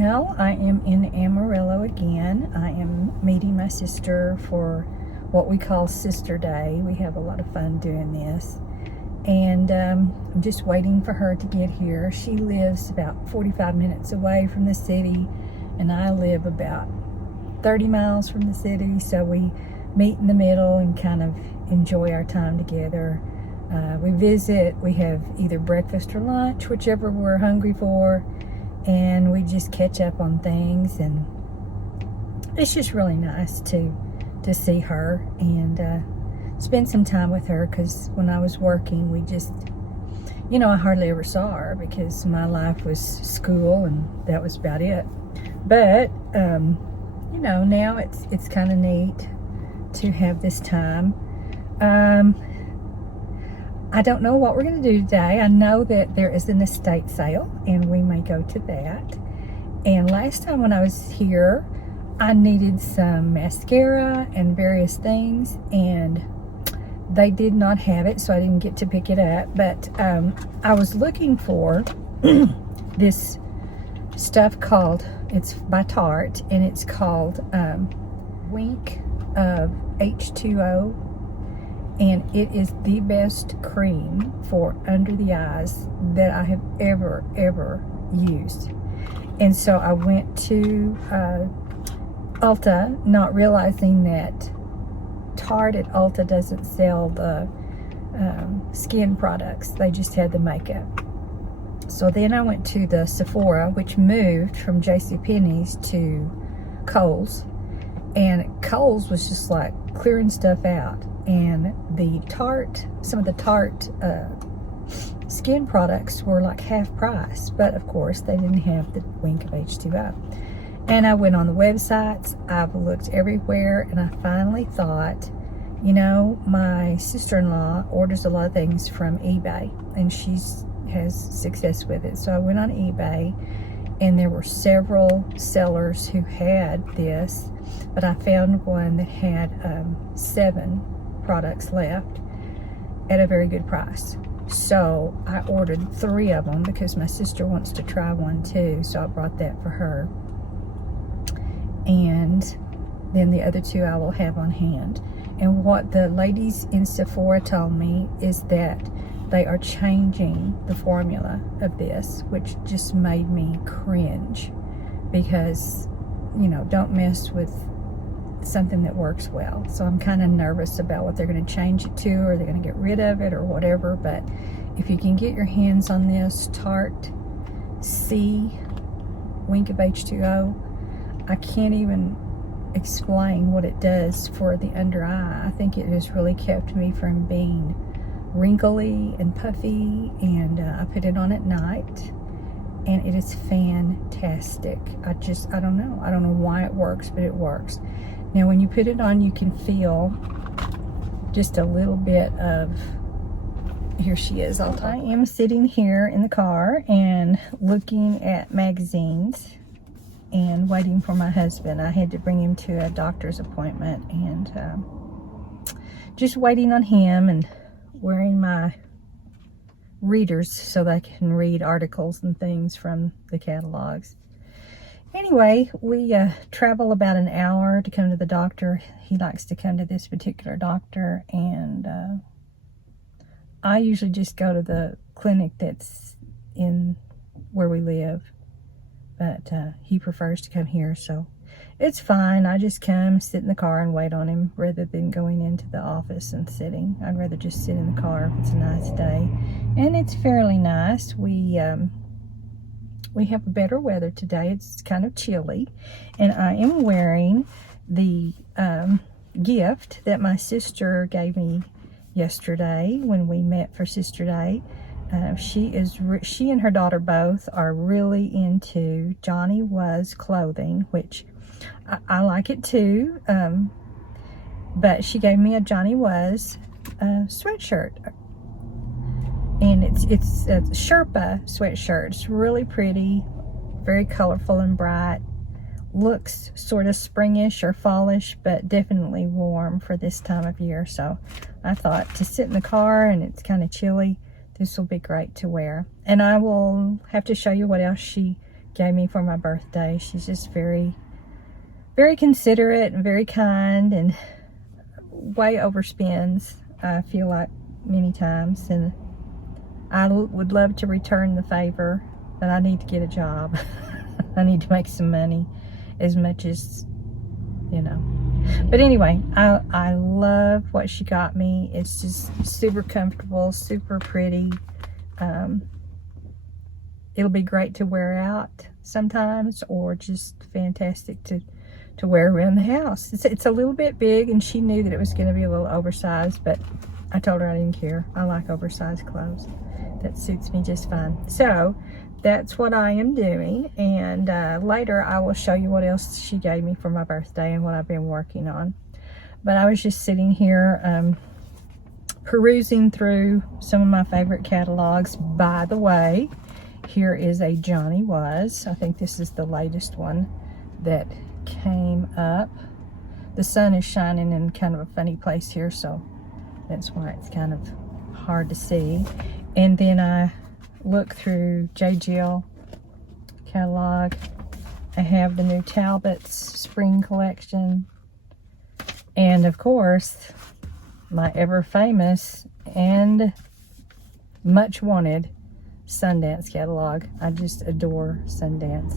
Well, I am in Amarillo again. I am meeting my sister for what we call Sister Day. We have a lot of fun doing this. And I'm just waiting for her to get here. She lives about 45 minutes away from the city, and I live about 30 miles from the city. So we meet in the middle and kind of enjoy our time together. We visit, we have either breakfast or lunch, whichever we're hungry for, and we just catch up on things. And it's just really nice to see her and spend some time with her, because when I was working, we just, I hardly ever saw her because my life was school and that was about it. But now it's kind of neat to have this time. I don't know what we're going to do today. I know that there is an estate sale and we may go to that. And last time when I was here, I needed some mascara and various things, and they did not have it, so I didn't get to pick it up. But I was looking for this stuff called, it's by Tarte, and it's called Wink of H2O. And it is the best cream for under the eyes that I have ever used. And so I went to Ulta, not realizing that Tarte at Ulta doesn't sell the skin products. They just had the makeup. So then I went to the Sephora, which moved from JCPenney's to Kohl's. And Kohl's was just like clearing stuff out. And the Tarte, some of the Tarte skin products were like half price. But of course, they didn't have the Wink of H2O. And I went on the websites. I've looked everywhere. And I finally thought, my sister-in-law orders a lot of things from eBay. And she has success with it. So I went on eBay. And there were several sellers who had this. But I found one that had 7 products left at a very good price. So I ordered 3 of them because my sister wants to try one too. So I brought that for her. And then the other 2 I will have on hand. And what the ladies in Sephora told me is that they are changing the formula of this, which just made me cringe, because, don't mess with something that works well. So I'm kind of nervous about what they're going to change it to, or they're going to get rid of it or whatever. But if you can get your hands on this Tarte C Wink of H2O, I can't even explain what it does for the under eye. I think it has really kept me from being wrinkly and puffy, and I put it on at night and it is fantastic. I don't know why it works, but it works. Now when you put it on, you can feel just a little bit of, here she is. I am sitting here in the car and looking at magazines and waiting for my husband. I had to bring him to a doctor's appointment, and just waiting on him and wearing my readers so that I can read articles and things from the catalogs. Anyway, we travel about an hour to come to the doctor. He likes to come to this particular doctor, and I usually just go to the clinic that's in where we live, but he prefers to come here, so it's fine. I just come, sit in the car and wait on him rather than going into the office and sitting. I'd rather just sit in the car if it's a nice day. And it's fairly nice. We have better weather today. It's kind of chilly. And I am wearing the gift that my sister gave me yesterday when we met for Sister Day. She and her daughter both are really into Johnny Was clothing, which I like it too, but she gave me a Johnny Was sweatshirt, and it's a Sherpa sweatshirt. It's really pretty, very colorful and bright, looks sort of springish or fallish, but definitely warm for this time of year. So I thought, to sit in the car and it's kind of chilly, this will be great to wear. And I will have to show you what else she gave me for my birthday. She's just very, very considerate and very kind, and way overspends, I feel like, many times. And I would love to return the favor, but I need to get a job. I need to make some money, as much as, you know. But anyway, I love what she got me. It's just super comfortable, super pretty. It'll be great to wear out sometimes, or just fantastic to wear around the house. It's a little bit big, and she knew that it was going to be a little oversized, but I told her I didn't care. I like oversized clothes. That suits me just fine. So that's what I am doing, and later I will show you what else she gave me for my birthday and what I've been working on. But I was just sitting here perusing through some of my favorite catalogs. By the way, here is a Johnny Was. I think this is the latest one that came up. The sun is shining in kind of a funny place here, so that's why it's kind of hard to see. And then I look through J. Jill catalog. I have the new Talbot's spring collection, and of course my ever famous and much wanted Sundance catalog. I just adore Sundance,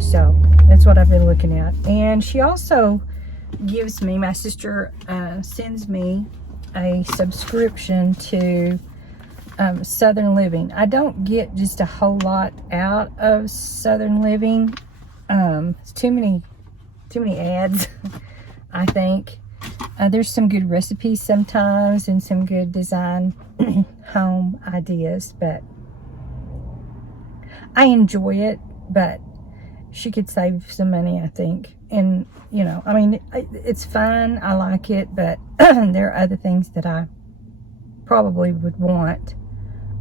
so that's what I've been looking at. And she also gives me, my sister sends me a subscription to Southern Living. I don't get just a whole lot out of Southern Living. It's too many ads, I think. There's some good recipes sometimes, and some good design home ideas, but I enjoy it. But she could save some money, I think. And, you know, I mean, it's fine. I like it, but there are other things that I probably would want.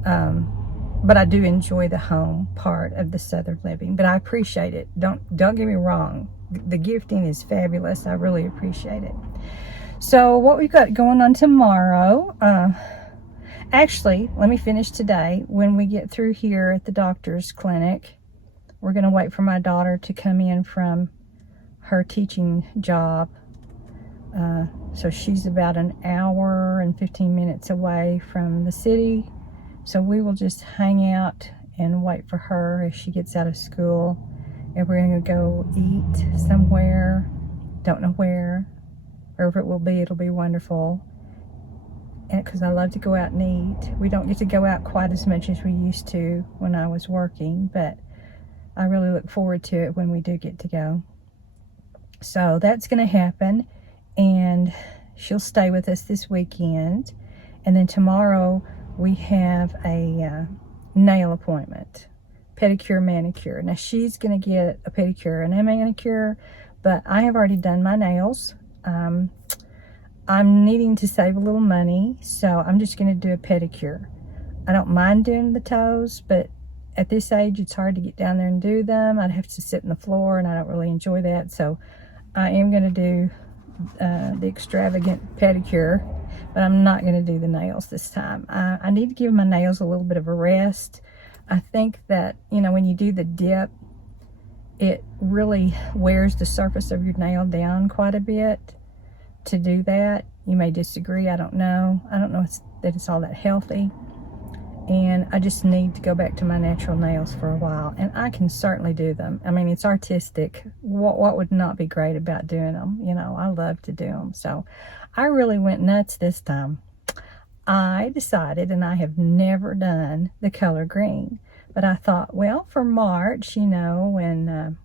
But I do enjoy the home part of the Southern Living. But I appreciate it. Don't get me wrong. The gifting is fabulous. I really appreciate it. So what we've got going on tomorrow, actually, let me finish today. When we get through here at the doctor's clinic, we're going to wait for my daughter to come in from her teaching job. So she's about an hour and 15 minutes away from the city. So we will just hang out and wait for her as she gets out of school. And we're going to go eat somewhere. Don't know where. Wherever it will be, it'll be wonderful. Because I love to go out and eat. We don't get to go out quite as much as we used to when I was working, but I really look forward to it when we do get to go. So that's going to happen, and she'll stay with us this weekend. And then tomorrow we have a nail appointment, pedicure, manicure. Now she's going to get a pedicure and a manicure, but I have already done my nails. I'm needing to save a little money, so I'm just going to do a pedicure. I don't mind doing the toes, but at this age, it's hard to get down there and do them. I'd have to sit on the floor, and I don't really enjoy that. So I am going to do the extravagant pedicure, but I'm not going to do the nails this time. I need to give my nails a little bit of a rest. I think that, you know, when you do the dip, it really wears the surface of your nail down quite a bit to do that. You may disagree. I don't know. I don't know that it's all that healthy. And I just need to go back to my natural nails for a while. And I can certainly do them. I mean, it's artistic. What would not be great about doing them? You know, I love to do them. So I really went nuts this time. I decided, and I have never done the color green. But I thought, well, for March, you know, when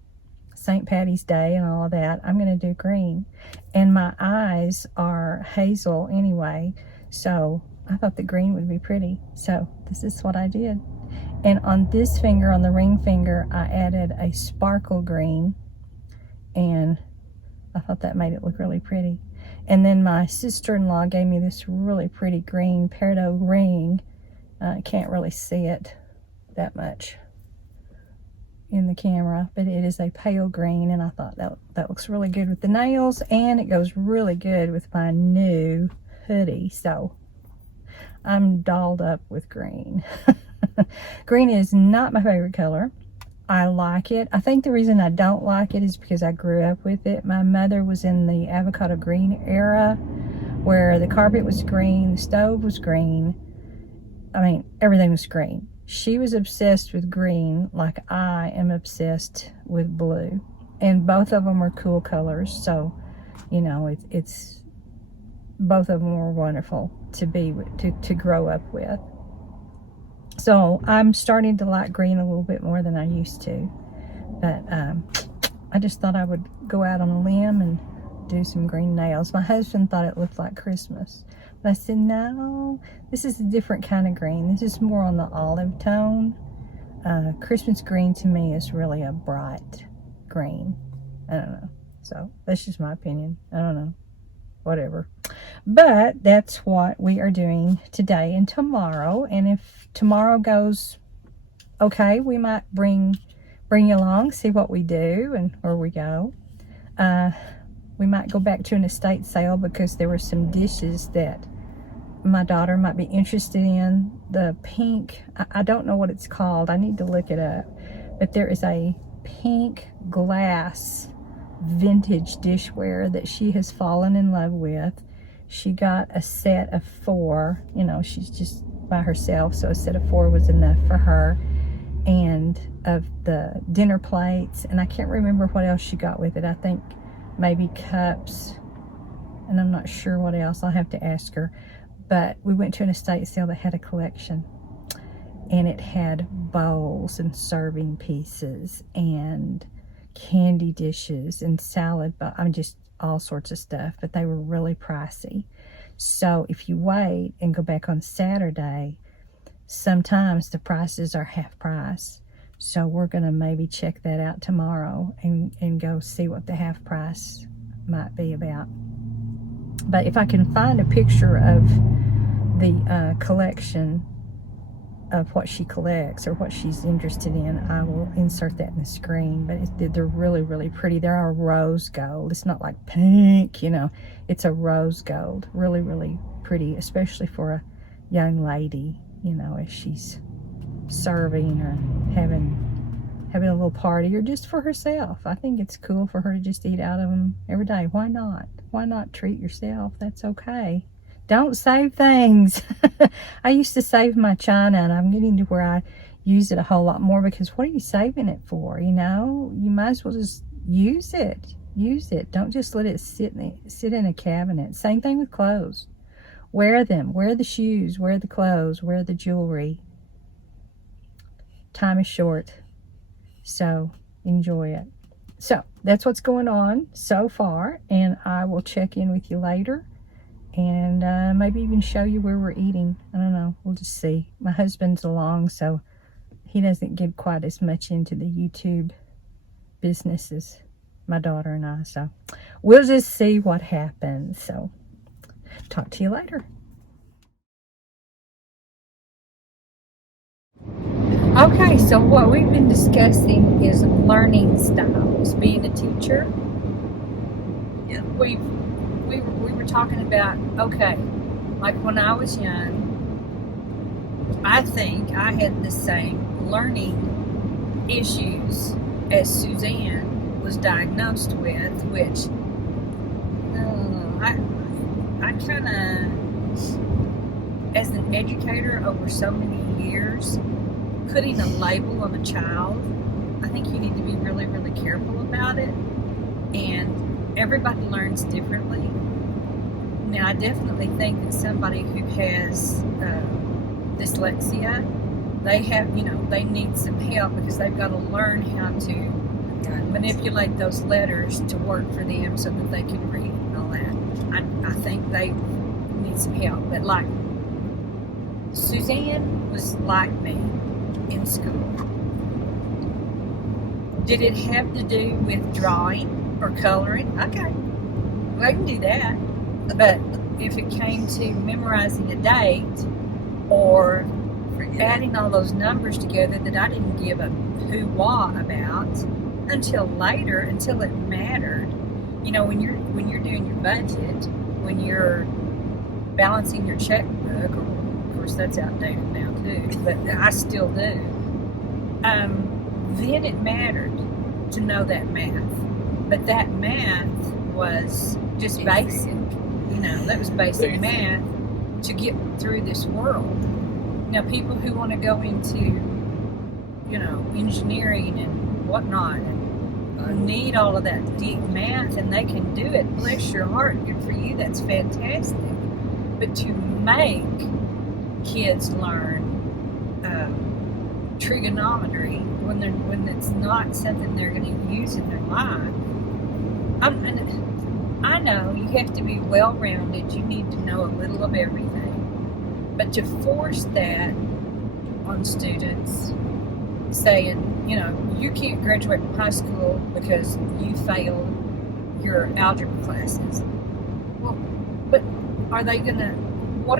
St. Patty's Day and all of that, I'm going to do green. And my eyes are hazel anyway, so I thought the green would be pretty. So this is what I did. And on this finger, on the ring finger, I added a sparkle green, and I thought that made it look really pretty. And then my sister-in-law gave me this really pretty green peridot ring. I can't really see it that much in the camera, but it is a pale green, and I thought that looks really good with the nails, and it goes really good with my new hoodie. So I'm dolled up with green. Green is not my favorite color. I like it. I think the reason I don't like it is because I grew up with it. My mother was in the avocado green era, where the carpet was green, the stove was green. I mean, everything was green. She was obsessed with green like I am obsessed with blue. And both of them are cool colors. So, you know, it's both of them were wonderful to be to grow up with. So I'm starting to like green a little bit more than I used to. But I just thought I would go out on a limb and do some green nails. My husband thought it looked like Christmas. But I said, no, this is a different kind of green. This is more on the olive tone. Christmas green to me is really a bright green. I don't know. So that's just my opinion. I don't know. Whatever. But that's what we are doing today and tomorrow. And if tomorrow goes okay, we might bring you along, see what we do and where we go. We might go back to an estate sale because there were some dishes that my daughter might be interested in. The pink, I don't know what it's called. I need to look it up. But there is a pink glass vintage dishware that she has fallen in love with. She got a set of 4. You know, she's just by herself, so a set of 4 was enough for her. And of the dinner plates, and I can't remember what else she got with it. I think maybe cups, and I'm not sure what else. I'll have to ask her. But we went to an estate sale that had a collection, and it had bowls and serving pieces and candy dishes and salad, but I'm just all sorts of stuff, but they were really pricey. So if you wait and go back on Saturday, sometimes the prices are half price. So we're going to maybe check that out tomorrow and go see what the half price might be about. But if I can find a picture of the collection of what she collects or what she's interested in, I will insert that in the screen. But they're really, really pretty. They are rose gold. It's not like pink, you know. It's a rose gold. Really, really pretty, especially for a young lady, you know, as she's serving or having a little party, or just for herself. I think it's cool for her to just eat out of them every day. Why not? Why not treat yourself? That's okay. Don't save things. I used to save my china, and I'm getting to where I use it a whole lot more, because what are you saving it for? You know, you might as well just use it. Use it. Don't just let it sit in a cabinet. Same thing with clothes. Wear them. Wear the shoes. Wear the clothes. Wear the jewelry. Time is short, so enjoy it. So that's what's going on so far, and I will check in with you later. And maybe even show you where we're eating. I don't know. We'll just see. My husband's along, so he doesn't get quite as much into the YouTube business as my daughter and I. So we'll just see what happens. So talk to you later. Okay, so what we've been discussing is learning styles. Being a teacher, we were talking about, okay, like when I was young, I think I had the same learning issues as Suzanne was diagnosed with, which I kind of, as an educator over so many years, putting a label on a child, I think you need to be really, really careful about it. And everybody learns differently. Now, I definitely think that somebody who has dyslexia, they need some help, because they've got to learn how to manipulate those letters to work for them so that they can read and all that. I think they need some help. But like, Suzanne was like me in school. Did it have to do with drawing or coloring? Okay, I can do that. But if it came to memorizing a date or adding all those numbers together that I didn't give a hoo-wah about until later, until it mattered. You know, when you're doing your budget, when you're balancing your checkbook, or of course that's outdated now too, but I still do. then it mattered to know that math. But that math was just basic. You know, that was basic math to get through this world. Now, people who want to go into, you know, engineering and whatnot and need all of that deep math, and they can do it. Bless your heart. Good for you. That's fantastic. But to make kids learn trigonometry when it's not something they're going to use in their life, I know you have to be well-rounded. You need to know a little of everything. But to force that on students, saying, you know, you can't graduate from high school because you failed your algebra classes. Well, but what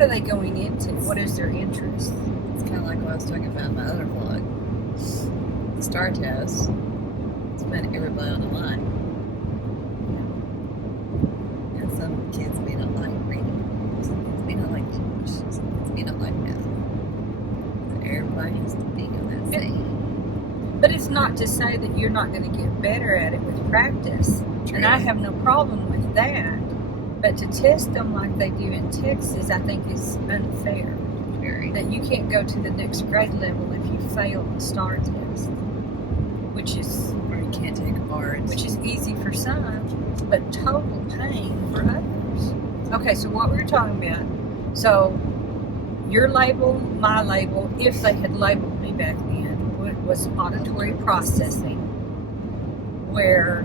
are they going into? What is their interest? It's kind of like what I was talking about in my other vlog. The STAR test. It's putting everybody on the line. And some kids may not like reading. Some kids may not like English. Some kids may not like math. But everybody has to be on that same. But it's not to say that you're not going to get better at it with practice. True. And I have no problem with that. But to test them like they do in Texas, I think is unfair. Very. That you can't go to the next grade level if you fail the STAR test, which is, or you can't take art, which is easy for some, but total pain for others. Okay, so what we were talking about. So your label, my label, if they had labeled me back then, was auditory processing, where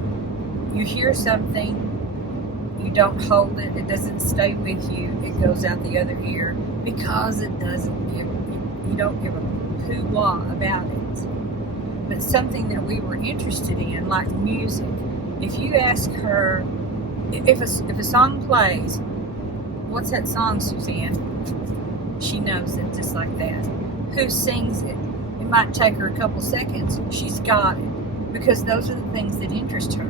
you hear something, you don't hold it, it doesn't stay with you, it goes out the other ear, because it doesn't give, you don't give a hoo-wah about it. But something that we were interested in, like music, if you ask her, if a song plays, what's that song, Suzanne? She knows it just like that. Who sings it? It might take her a couple seconds, she's got it, because those are the things that interest her.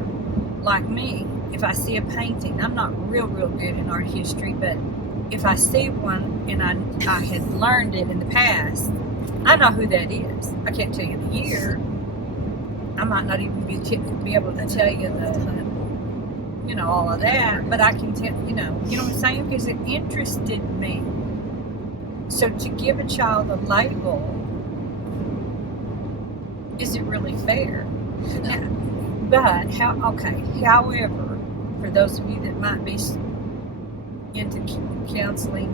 Like me, if I see a painting, I'm not real good in art history, but if I see one and I had learned it in the past, I know who that is. I can't tell you the year. I might not even be able to tell you the, you know, all of that, but I can tell, you know what I'm saying? Because it interested me. So to give a child a label, is it really fair? No. But, however, for those of you that might be into counseling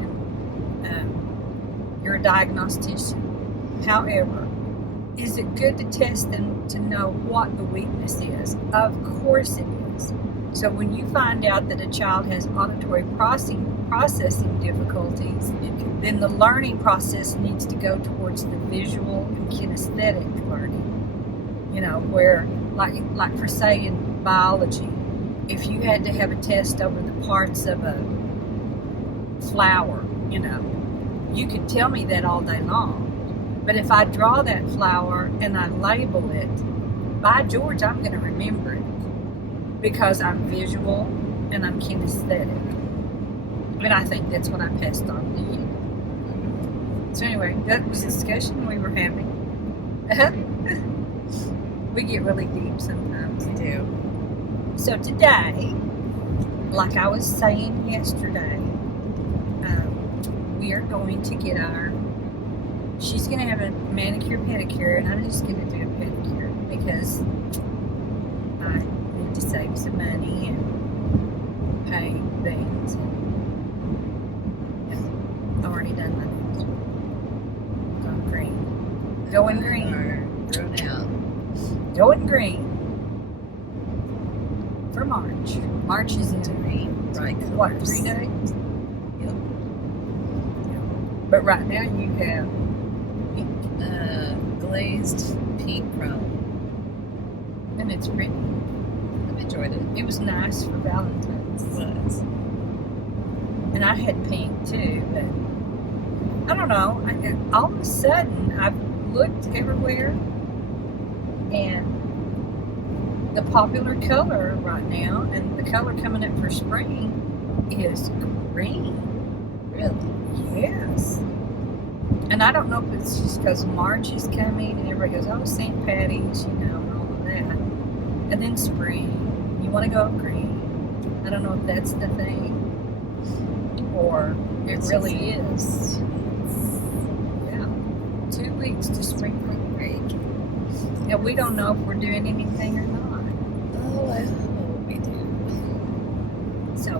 and you're a diagnostician, however, is it good to test them to know what the weakness is? Of course it is. So when you find out that a child has auditory processing difficulties, then the learning process needs to go towards the visual and kinesthetic learning. You know, where, like for say in biology, if you had to have a test over the parts of a flower, you know, you could tell me that all day long. But if I draw that flower and I label it, by George, I'm going to remember it because I'm visual and I'm kinesthetic. And I think that's what I passed on to you. So anyway, that was a discussion we were having. We get really deep sometimes. We do. So today, like I was saying yesterday, we are going to get she's going to have a manicure pedicure, and I'm just going to do a pedicure because I need to save some money and pay things. And I've already done my nails. Going green. Going green. Grown out. Going green. For March. March is into green. Right. What, 3 days? Yep. But right now you have glazed pink chrome. and it's pretty. I've enjoyed it. It was nice for Valentine's. It was. And I had pink too, but I don't know. All of a sudden, I've looked everywhere, and the popular color right now, and the color coming up for spring, is green. Really? Yes. And I don't know if it's just because March is coming and everybody goes, oh, St. Patty's, and all of that. And then spring, you want to go green. I don't know if that's the thing or it really is. Yeah. 2 weeks to spring break. And we don't know if we're doing anything or not. Oh, I hope we do. So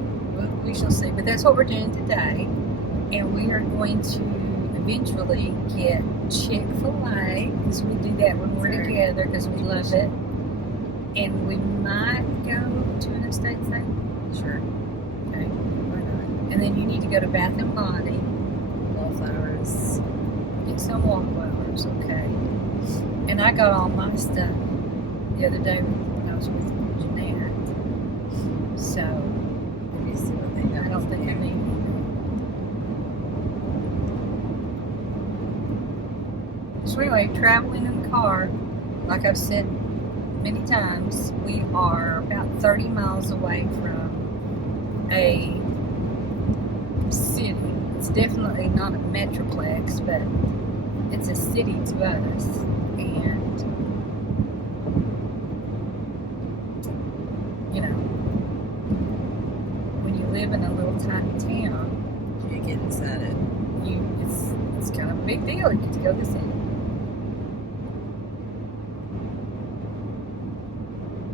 we shall see. But that's what we're doing today. And we are going to eventually get Chick-fil-A, because we do that when we're together because we love it. And we might go to an estate sale. Sure. Okay. Why not? And then you need to go to Bath and Body. Wallflowers. Get some wallflowers, okay. And I got all my stuff the other day when I was with Jeanette. So, Let me see what they got. I don't think I need anything. So anyway, traveling in the car, like I've said many times, we are about 30 miles away from a city. It's definitely not a metroplex, but it's a city to us. And, when you live in a little tiny town, You get excited. it's kind of a big deal. You get to go to the city.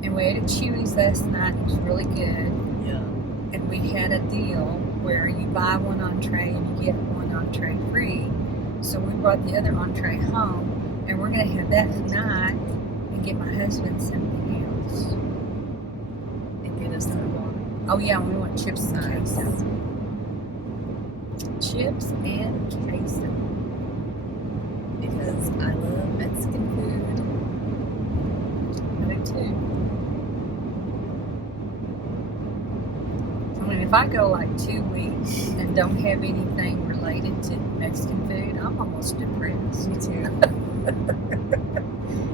And we ate at Chewy's last night. It was really good. Yeah. And we had a deal where you buy one entree and you get one entree free. So we brought the other entree home, and we're going to have that tonight and get my husband something else. And get us some Oh yeah, we want chips and Nice. queso. Chips and queso. because I love Mexican food. I do too. I mean, if I go like 2 weeks and don't have anything related to Mexican food, I'm almost depressed. Me too.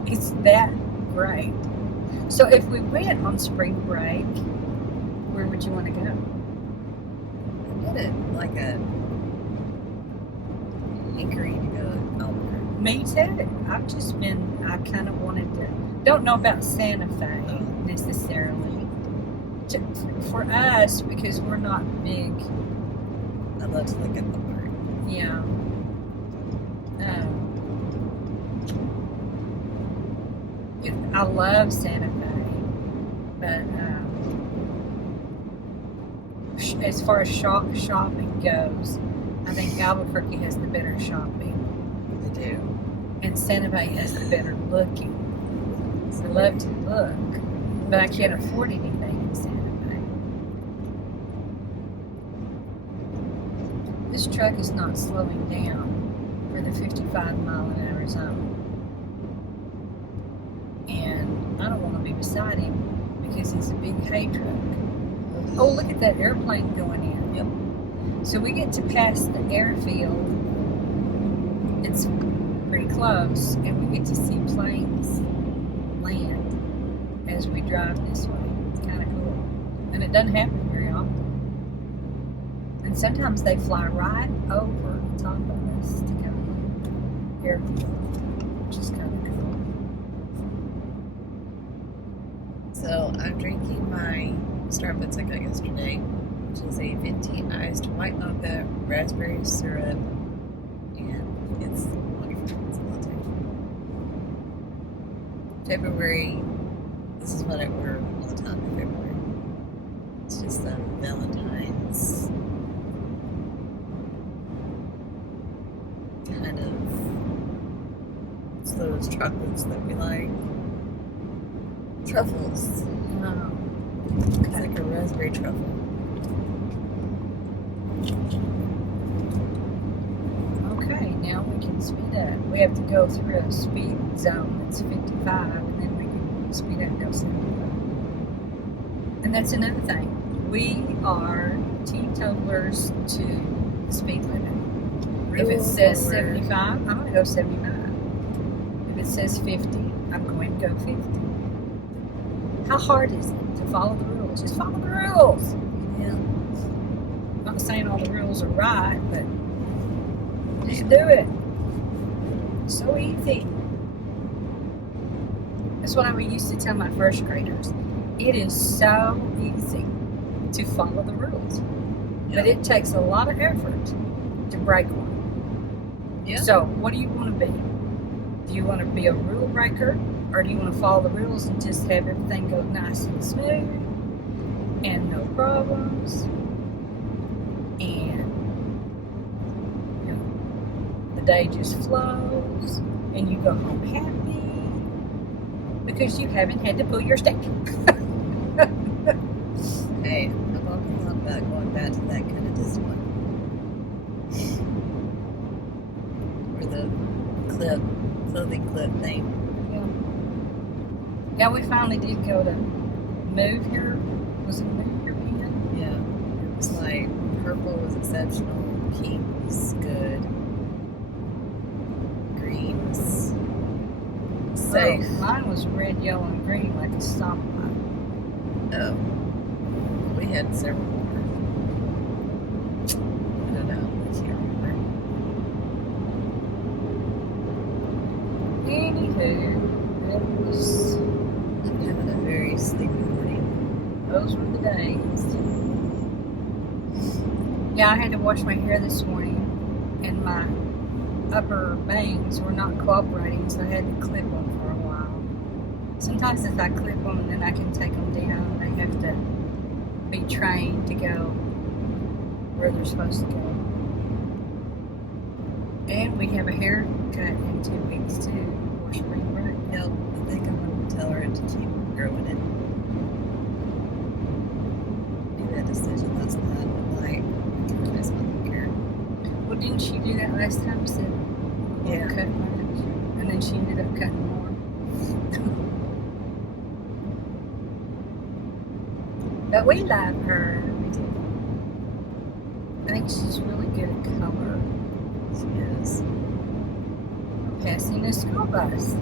It's that great. So if we went on spring break, where would you want to go? I get it like a hickory to go to Albuquerque. Me too. I kind of wanted to, don't know about Santa Fe necessarily. For us, because we're not big, I love to look at the park. yeah. I love Santa Fe, but as far as shopping goes, I think Albuquerque has the better shopping, They do. and Santa Fe has the better looking. I love to look, but I can't afford anything in Santa Fe. This truck is not slowing down for the 55-mile-an-hour zone. And I don't want to be beside him because he's a big hay truck. Oh, look at that airplane going in. Yep. So we get to pass the airfield. It's pretty close, and we get to see planes land as we drive this way. It's kind of cool. And it doesn't happen very often. And sometimes they fly right over the top of us to go to the airfield, which is kind of cool. So I'm drinking my Starbucks I got yesterday, which is a venti iced white mocha, raspberry syrup, and it's wonderful. It's a latte. February, this is what I order all the time in February. It's just the Valentine's kind of, it's those chocolates that we like. Truffles. Oh, It's like a raspberry truffle. okay, now we can speed up. We have to go through a speed zone that's 55, and then we can speed up and go 75. And that's another thing. We are teetotalers to the speed limit. If it says 75, I'm going to go 75. If it says 50, I'm going to go 50. How hard is it to follow the rules? Just follow the rules. Yeah. I'm not saying all the rules are right, but just do it. So easy. That's what I used to tell my first graders. It is so easy to follow the rules. But it takes a lot of effort to break one. Yeah. So what do you want to be? Do you want to be a rule breaker? Or do you want to follow the rules and just have everything go nice and smooth and no problems? And the day just flows and you go home happy because you haven't had to pull your stick. Hey, I've often thought about going back to that kind of discipline. Or the clothing clip thing. Yeah, we finally did go to Move Your, was it Move Your Pen? Yeah. It was like, purple was exceptional, pink was good, green was safe. Oh, mine was red, yellow, and green like a stoplight. Oh. We had several more. I don't know. I can't remember. Anywho, it was, I'm having a very sleepy morning. those were the days. Yeah, I had to wash my hair this morning, and my upper bangs were not cooperating, so I had to clip them for a while. Sometimes if I clip them and then I can take them down, they have to be trained to go where they're supposed to go. And we have a haircut in 2 weeks too. Wash spring break. Yep. I think I'm going to tell her to keep growing it. I made that decision last night. I'm like, I miss my hair. Well, didn't she do that last time? Said, Yeah. cut much. And then she ended up cutting more. But we love her. I think she's really good at color. She is. We're passing a school bus.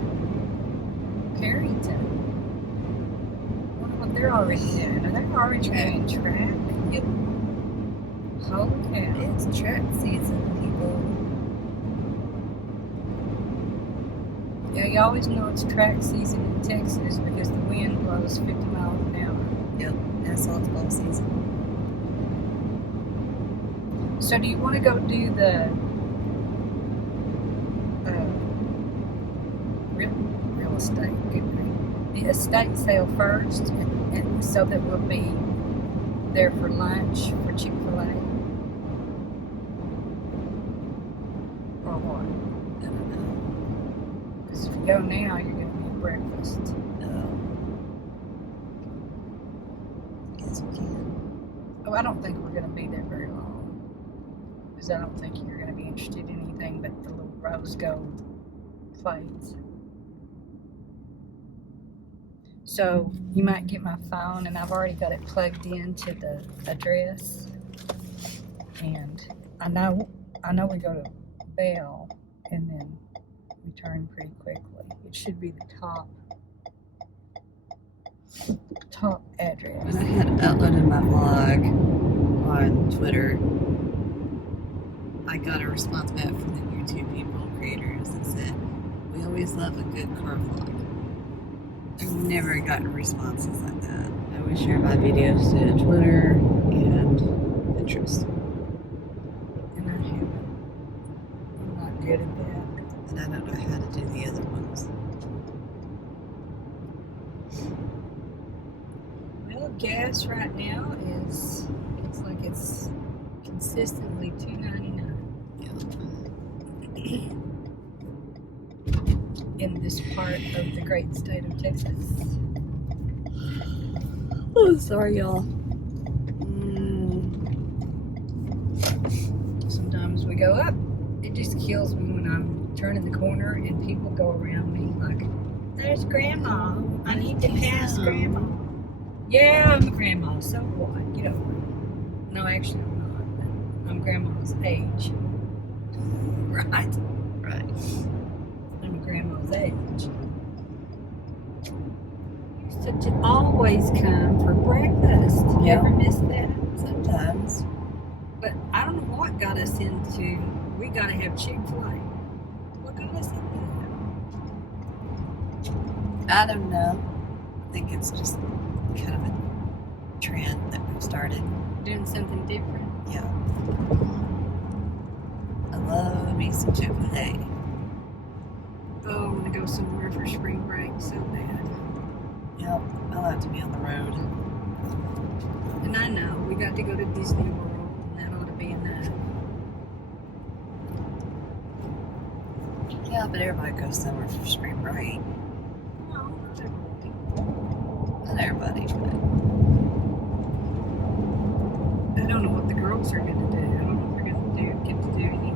Carrington. I wonder what they're already doing. Are they already doing track? Yep. Holy cow. It's track season, people. Yeah, you always know it's track season in Texas because the wind blows 50 miles an hour. Yep. And softball season. So do you want to go do the real estate, the estate sale first, and so that we'll be there for lunch for Chick-fil-A? Or what? I don't know. Because if you go now, you're going to need breakfast. Yes, we can. Oh, I don't think we're going to be there very long. Because I don't think you're going to be interested in anything but the little rose gold plates. So you might get my phone, and I've already got it plugged into the address. And I know we go to Bell, and then we turn pretty quickly. It should be the top address. When I had uploaded my vlog on Twitter, I got a response back from the YouTube people, creators, that said, "We always love a good car vlog." I've never gotten responses like that. I always share my videos to Twitter and Pinterest. And I haven't. I'm not good at that. And I don't know how to do the other ones. Well, gas right now looks like it's consistently $2.99 in this part of the great state of Texas. Oh, sorry, y'all. Sometimes we go up. It just kills me when I'm turning the corner and people go around me like, "There's Grandma. I need to pass Grandma." Yeah, I'm a grandma. So what? Get over it. No, actually, I'm not. But I'm grandma's age. Right. I'm a grandma's age. So to always come for breakfast. You Yeah. ever miss that? Sometimes. But I don't know what got us into, we got to have Chick-fil-A. What got us in that? I don't know. I think it's just kind of a trend that we've started. Doing something different. Yeah. I love me some Chick-fil-A. Oh, I want to go somewhere for spring break so bad. Yep, I like to be on the road. And I know, we got to go to Disney World, and that ought to be enough. Yeah, but everybody goes somewhere for spring break. No, not everybody. Not everybody, but I don't know what the girls are going to do. I don't know if they're going to get to do anything.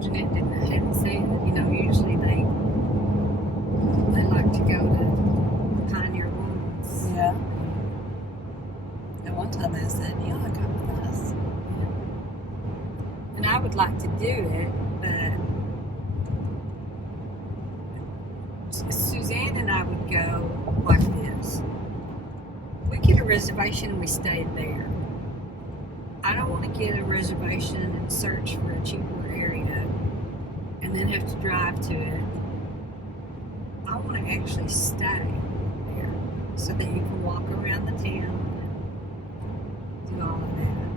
Jeanette hadn't said, you know, usually they like to go to Pioneer Woman's. yeah. At one time they said, "Yeah, come with us." And I would like to do it, but Suzanne and I would go like this. We get a reservation and we stay there. I don't want to get a reservation and search for a cheaper area and then have to drive to it. I want to actually stay there so that you can walk around the town and do all of that.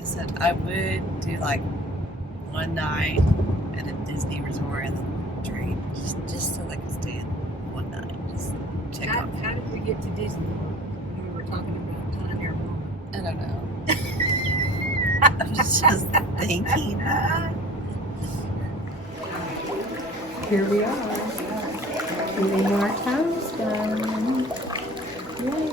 I said I would do like one night at a Disney resort and then trade just so they could stay in one night. Just check How off. did we get to Disney World? We were talking about Pioneer Woman. I don't know. I was just thinking. Here we are. Getting our toes done. Yay!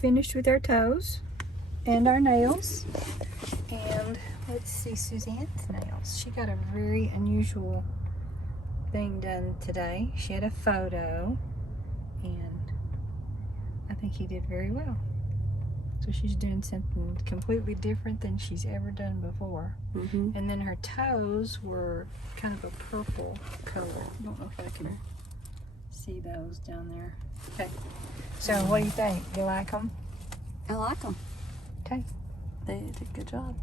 Finished with our toes and our nails. And let's see Suzanne's nails. She got a very unusual thing done today. She had a photo and I think he did very well. So she's doing something completely different than she's ever done before. Mm-hmm. And then her toes were kind of a purple color. I don't know if I can see those down there. Okay. So what do you think? You like them? I like them. Okay. They did a good job.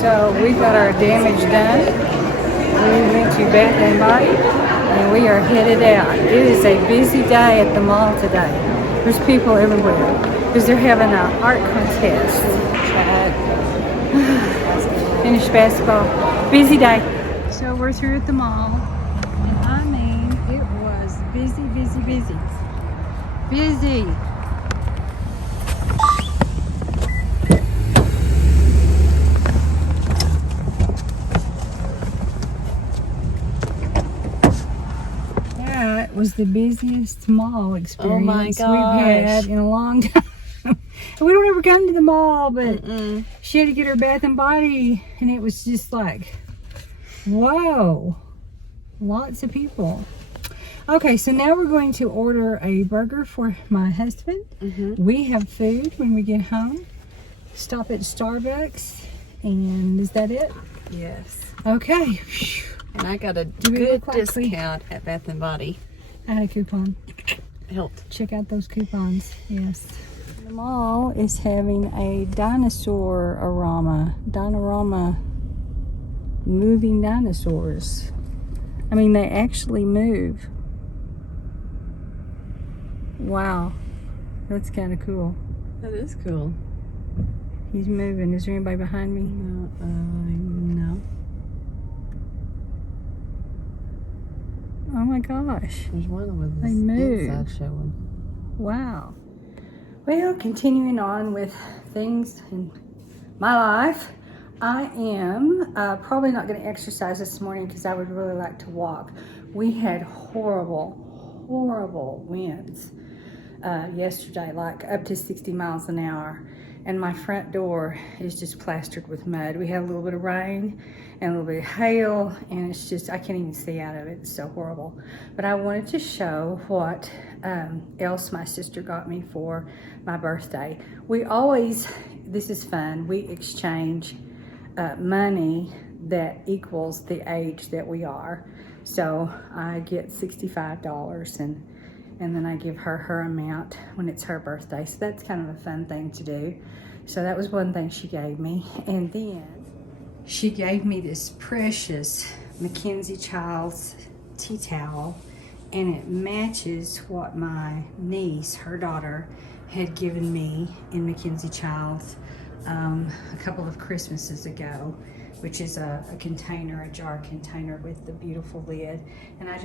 So we got our damage done. We went to Bath and Body and we are headed out. It is a busy day at the mall today. There's people everywhere because they're having an art contest. Finished basketball. Busy day. So we're through at the mall, and I mean, it was busy, busy, busy. Busy. That was the busiest mall experience we've had in a long time. We don't ever come to the mall, but she had to get her bath and body, and it was just like, whoa, lots of people. Okay, so now we're going to order a burger for my husband. We have food when we get home. Stop at Starbucks, and is that it? Yes. Okay. And I got a we good look like we- discount at Bath and Body. I had a coupon. Helped. Check out those coupons. Yes. The mall is having a dinorama, moving dinosaurs. I mean, they actually move. Wow, that's kind of cool. That is cool. He's moving. Is there anybody behind me? No. Oh my gosh. There's one with They this move. inside showing. Wow. Well, continuing on with things in my life, I am probably not going to exercise this morning because I would really like to walk. We had horrible winds yesterday, like up to 60 miles an hour. And my front door is just plastered with mud. We had a little bit of rain and a little bit of hail, and it's just, I can't even see out of it. It's so horrible. But I wanted to show what else my sister got me for my birthday. We always, this is fun, we exchange money that equals the age that we are. So I get $65 and then I give her her amount when it's her birthday. So that's kind of a fun thing to do. So that was one thing she gave me. And then she gave me this precious Mackenzie Childs tea towel, and it matches what my niece, her daughter, had given me in Mackenzie Childs a couple of Christmases ago, which is a container, a jar container with the beautiful lid. And I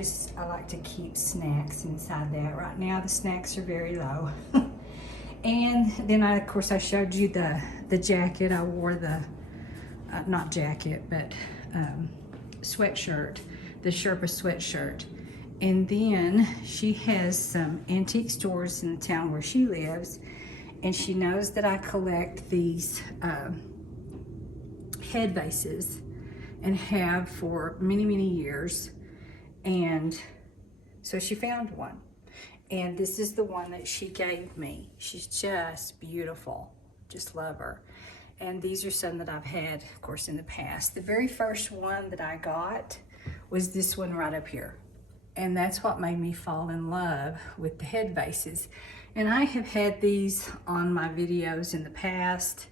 like to keep snacks inside that. Right now the snacks are very low. And then of course I showed you the jacket. I wore the, not jacket, but sweatshirt, the Sherpa sweatshirt. And then she has some antique stores in the town where she lives, and she knows that I collect these head vases and have for many years. And so she found one, and this is the one that she gave me. She's just beautiful, just love her. And these are some that I've had, of course, in the past. The very first one that I got was this one right up here, and that's what made me fall in love with the head vases. And I have had these on my videos in the past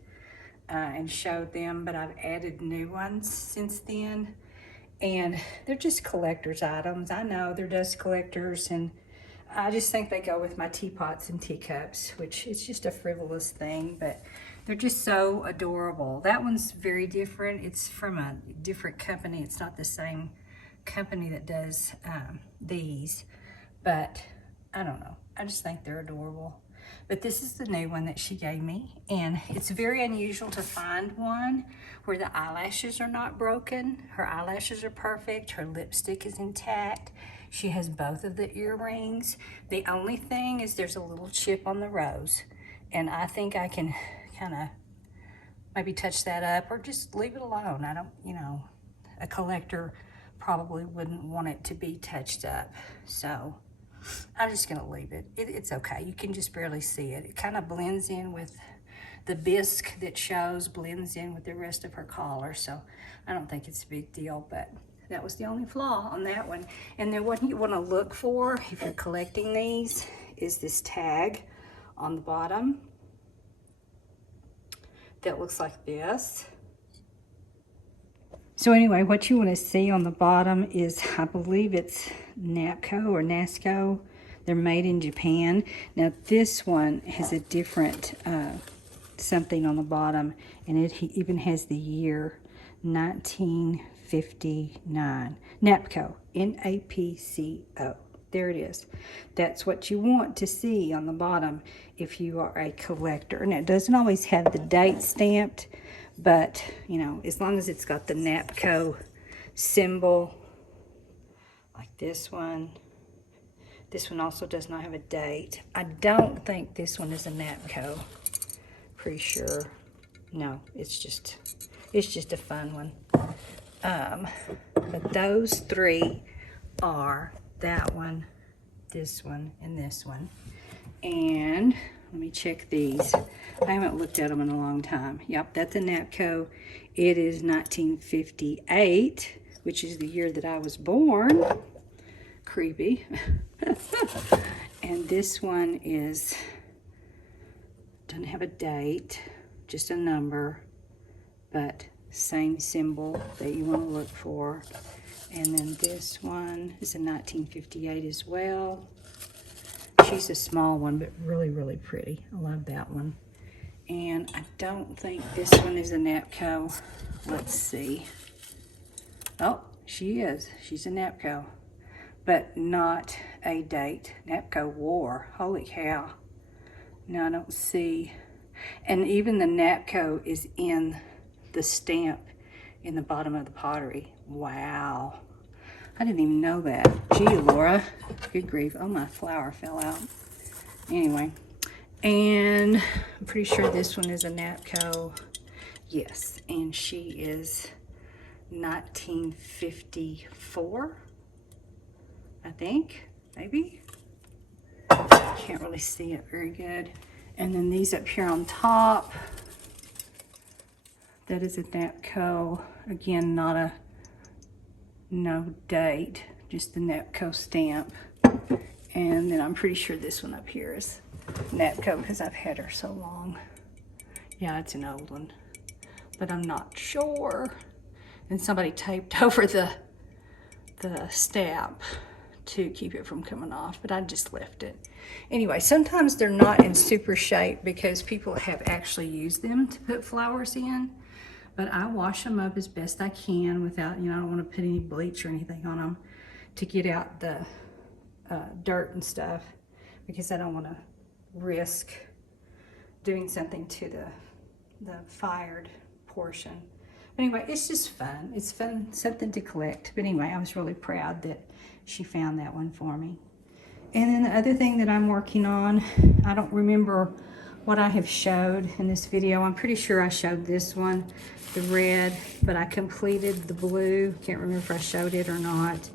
and showed them, but I've added new ones since then. And they're just collector's items. I know they're dust collectors, and I just think they go with my teapots and teacups, which is just a frivolous thing, but they're just so adorable. That one's very different. It's from a different company. It's not the same company that does these, but I don't know. I just think they're adorable. But this is the new one that she gave me, and it's very unusual to find one where the eyelashes are not broken. Her eyelashes are perfect. Her lipstick is intact. She has both of the earrings. The only thing is there's a little chip on the rose, and I think I can kind of maybe touch that up or just leave it alone. I don't, you know, a collector probably wouldn't want it to be touched up, so I'm just gonna leave it. It's okay. You can just barely see it. It kind of blends in with the bisque that shows, blends in with the rest of her collar, so I don't think it's a big deal, but that was the only flaw on that one. And then what you want to look for if you're collecting these is this tag on the bottom that looks like this. So anyway, what you want to see on the bottom is, I believe it's Napco or Nasco. They're made in Japan. Now this one has a different something on the bottom, and it even has the year 1959. Napco, Napco. There it is. That's what you want to see on the bottom if you are a collector. Now, it doesn't always have the date stamped, but, you know, as long as it's got the Napco symbol, like this one. This one also does not have a date. I don't think this one is a Napco. Pretty sure. No, it's just a fun one. But those three are that one, this one, and this one. And let me check these. I haven't looked at them in a long time. Yep, that's a Napco. It is 1958, which is the year that I was born. Creepy. And this one is, doesn't have a date, just a number, but same symbol that you want to look for. And then this one is a 1958 as well. She's a small one, but really, really pretty. I love that one. And I don't think this one is a Napco. Let's see. Oh, she is. She's a Napco, but not a date. Napco War. Holy cow. No, I don't see. And even the Napco is in the stamp in the bottom of the pottery. Wow. I didn't even know that. Gee, Laura. Good grief. Oh, my flower fell out. Anyway. And I'm pretty sure this one is a Napco. Yes. And she is 1954. I think. Maybe. Can't really see it very good. And then these up here on top. That is a Napco. Again, not a no date, just the Napco stamp. And then I'm pretty sure this one up here is Napco because I've had her so long. Yeah, it's an old one, but I'm not sure. And somebody taped over the stamp to keep it from coming off, but I just left it. Anyway, sometimes they're not in super shape because people have actually used them to put flowers in, but I wash them up as best I can without, you know, I don't want to put any bleach or anything on them to get out the dirt and stuff, because I don't want to risk doing something to the fired portion. But anyway, it's just fun. It's fun, something to collect. But anyway, I was really proud that she found that one for me. And then the other thing that I'm working on, I don't remember what I have showed in this video. I'm pretty sure I showed this one, the red, but I completed the blue. Can't remember if I showed it or not,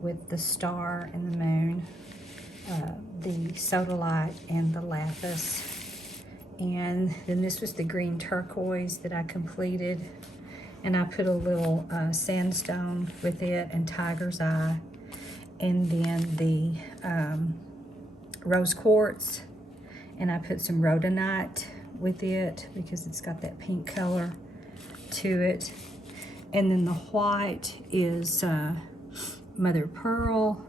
with the star and the moon, the sodalite and the lapis. And then this was the green turquoise that I completed. And I put a little sandstone with it and tiger's eye. And then the rose quartz. And I put some rhodonite with it because it's got that pink color to it. And then the white is mother of pearl,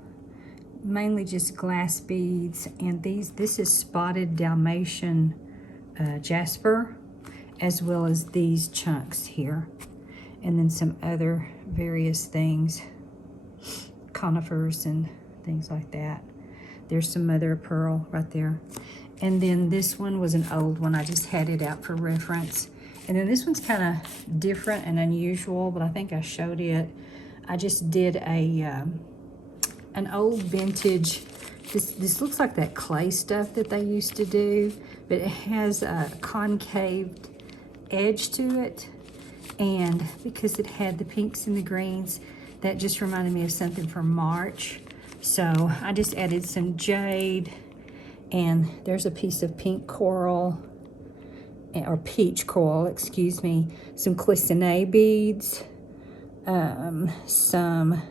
mainly just glass beads. And this is spotted Dalmatian jasper, as well as these chunks here. And then some other various things, conifers and things like that. There's some mother of pearl right there. And then this one was an old one. I just had it out for reference. And then this one's kind of different and unusual, but I think I showed it. I just did an old vintage. This looks like that clay stuff that they used to do, but it has a concave edge to it. And because it had the pinks and the greens, that just reminded me of something from March. So I just added some jade, and there's a piece of pink coral, or peach coral, excuse me, some clissonet beads, some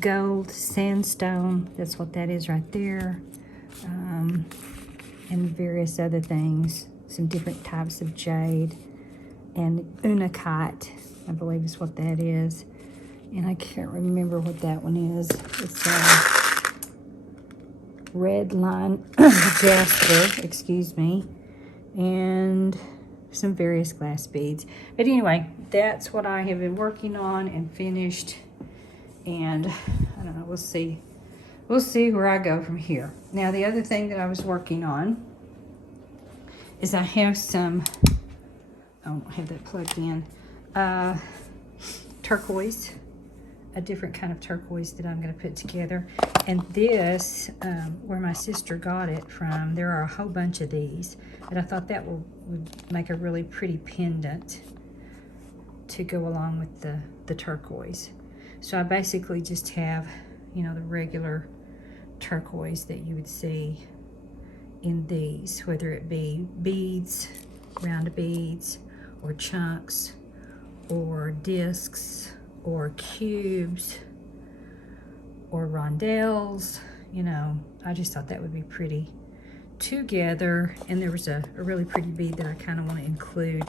gold sandstone, that's what that is right there, and various other things. some different types of jade, and unakite, I believe is what that is. And I can't remember what that one is. It's red line jasper, excuse me, and some various glass beads. But anyway, that's what I have been working on and finished. And I don't know, we'll see where I go from here. Now, the other thing that I was working on is I have some, I don't have that plugged in, turquoise, a different kind of turquoise that I'm going to put together. And this, where my sister got it from, there are a whole bunch of these, but I thought that would make a really pretty pendant to go along with the turquoise. So I basically just have, you know, the regular turquoise that you would see in these, whether it be beads, round beads, or chunks, or discs, or cubes, or rondelles. You know, I just thought that would be pretty together. And there was a really pretty bead that I kind of want to include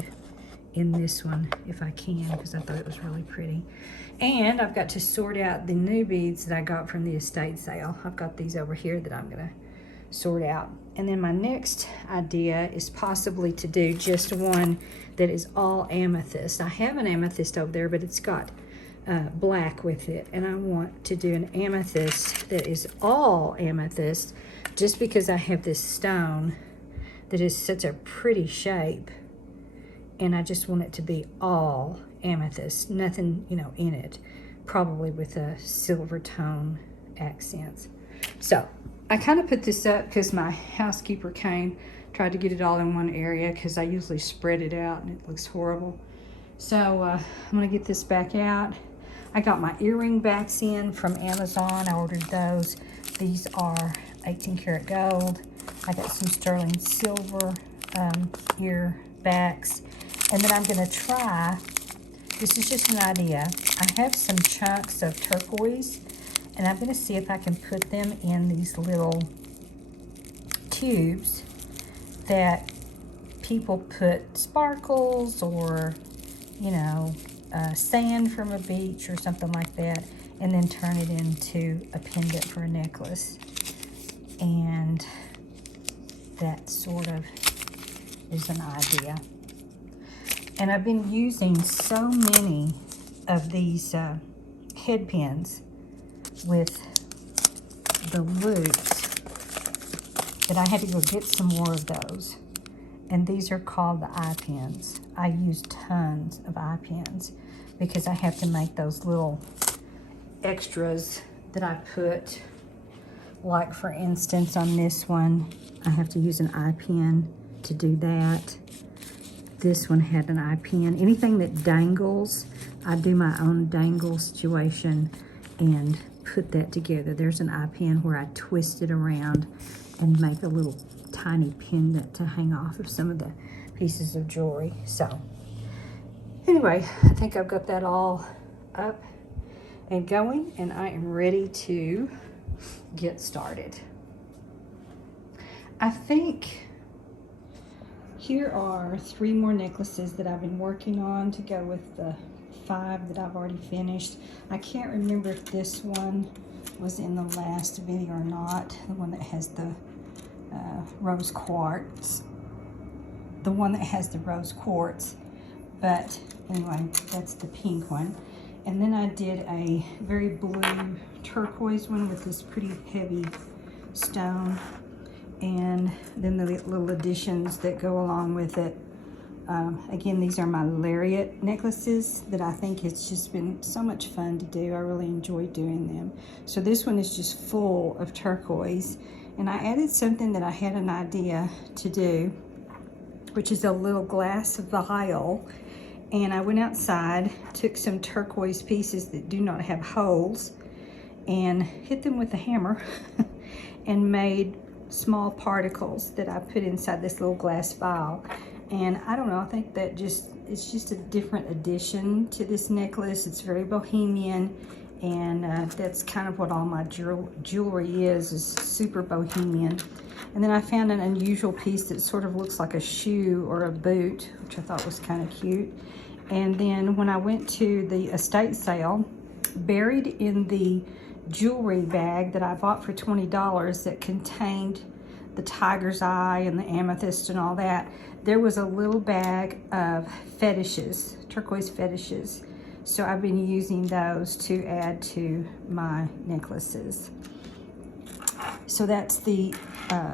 in this one if I can, because I thought it was really pretty. And I've got to sort out the new beads that I got from the estate sale. I've got these over here that I'm gonna sort out. And then my next idea is possibly to do just one that is all amethyst. I have an amethyst over there, but it's got black with it, and I want to do an amethyst that is all amethyst, just because I have this stone that is such a pretty shape, and I just want it to be all amethyst, nothing, you know, in it, probably with a silver tone accents. So I kind of put this up because my housekeeper came, tried to get it all in one area, because I usually spread it out and it looks horrible. So I'm gonna get this back out. I got my earring backs in from Amazon. I ordered those. These are 18 karat gold. I got some sterling silver ear backs. And then I'm gonna try, this is just an idea. I have some chunks of turquoise, and I'm gonna see if I can put them in these little tubes that people put sparkles or, you know, sand from a beach or something like that, and then turn it into a pendant for a necklace. And that sort of is an idea. And I've been using so many of these head pins with the loops that I had to go get some more of those. And these are called the eye pins. I use tons of eye pins because I have to make those little extras that I put. Like, for instance, on this one, I have to use an eye pin to do that. This one had an eye pin. Anything that dangles, I do my own dangle situation and put that together. There's an eye pin where I twist it around and make a little tiny pendant to hang off of some of the pieces of jewelry. So anyway, I think I've got that all up and going, and I am ready to get started. I think here are 3 more necklaces that I've been working on to go with the 5 that I've already finished. I can't remember if this one was in the last video or not, the one that has the rose quartz. The one that has the rose quartz. But anyway, that's the pink one. And then I did a very blue turquoise one with this pretty heavy stone. And then the little additions that go along with it. Again, these are my lariat necklaces that I think it's just been so much fun to do. I really enjoy doing them. So this one is just full of turquoise. And I added something that I had an idea to do, which is a little glass vial. And I went outside, took some turquoise pieces that do not have holes, and hit them with a hammer and made small particles that I put inside this little glass vial. And I don't know, I think that it's just a different addition to this necklace. It's very bohemian, And that's kind of what all my jewelry is super bohemian. And then I found an unusual piece that sort of looks like a shoe or a boot, which I thought was kind of cute. And then when I went to the estate sale, buried in the jewelry bag that I bought for $20 that contained the tiger's eye and the amethyst and all that, there was a little bag of fetishes, turquoise fetishes. So I've been using those to add to my necklaces. So that's the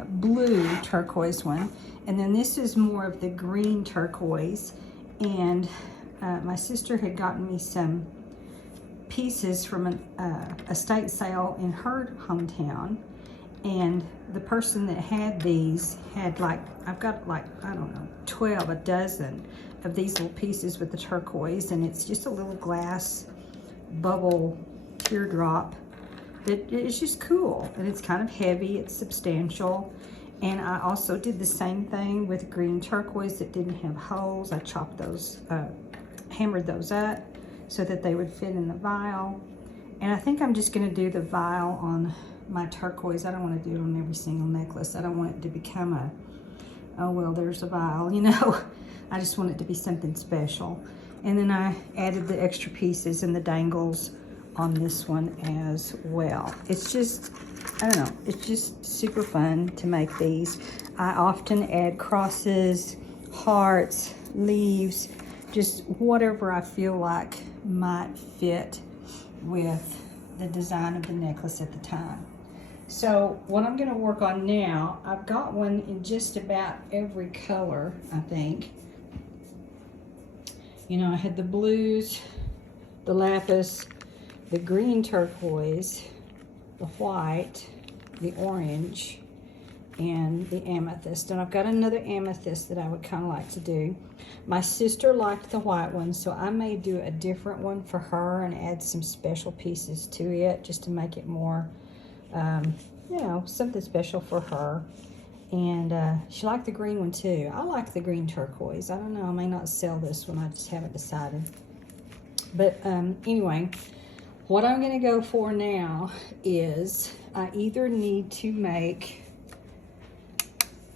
blue turquoise one. And then this is more of the green turquoise. And my sister had gotten me some pieces from an estate sale in her hometown. And the person that had these had like, I've got like, I don't know, 12, a dozen of these little pieces with the turquoise, and it's just a little glass bubble teardrop. It's just cool, and it's kind of heavy, it's substantial. And I also did the same thing with green turquoise that didn't have holes. I chopped those, hammered those up so that they would fit in the vial. And I think I'm just gonna do the vial on my turquoise. I don't want to do it on every single necklace. I don't want it to become a, oh well, there's a vial, you know. I just want it to be something special. And then I added the extra pieces and the dangles on this one as well. It's just, I don't know, it's just super fun to make these. I often add crosses, hearts, leaves, just whatever I feel like might fit with the design of the necklace at the time. So what I'm going to work on now, I've got one in just about every color, I think. You know, I had the blues, the lapis, the green turquoise, the white, the orange, and the amethyst. And I've got another amethyst that I would kind of like to do. My sister liked the white one, so I may do a different one for her and add some special pieces to it just to make it more, you know, something special for her. And she liked the green one too. I like the green turquoise. I don't know, I may not sell this one, I just haven't decided. But anyway, what I'm gonna go for now is I either need to make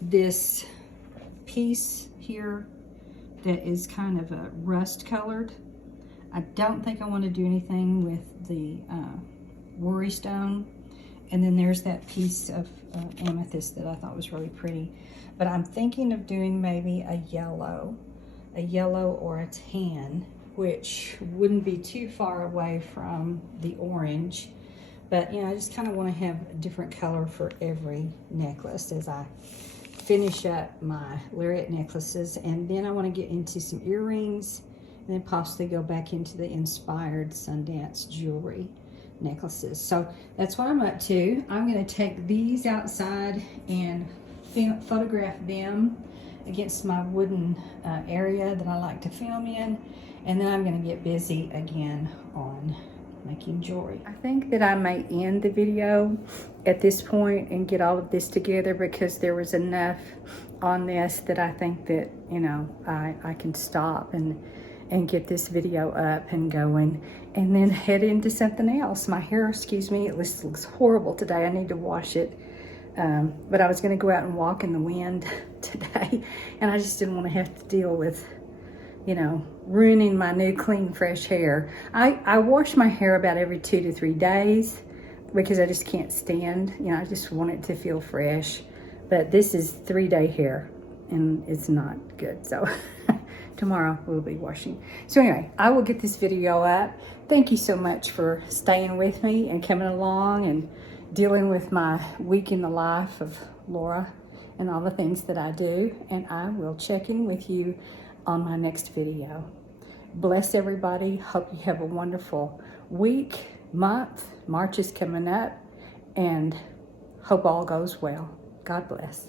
this piece here that is kind of a rust colored. I don't think I want to do anything with the worry stone. And then there's that piece of amethyst that I thought was really pretty. But I'm thinking of doing maybe a yellow or a tan, which wouldn't be too far away from the orange. But you know, I just kind of want to have a different color for every necklace as I finish up my lariat necklaces. And then I want to get into some earrings and then possibly go back into the inspired Sundance jewelry necklaces. So that's what I'm up to. I'm going to take these outside and photograph them against my wooden area that I like to film in, and then I'm going to get busy again on making jewelry. I think that I may end the video at this point and get all of this together because there was enough on this that I think that, you know, I can stop and get this video up and going and then head into something else. My hair, excuse me, it looks horrible today. I need to wash it. But I was gonna go out and walk in the wind today and I just didn't want to have to deal with, you know, ruining my new clean fresh hair. I wash my hair about every 2 to 3 days because I just can't stand, you know, I just want it to feel fresh. But this is 3-day hair and it's not good. So tomorrow we'll be washing. So anyway, I will get this video up. Thank you so much for staying with me and coming along and dealing with my week in the life of Lora and all the things that I do. And I will check in with you on my next video. Bless everybody. Hope you have a wonderful week, month. March is coming up and hope all goes well. God bless.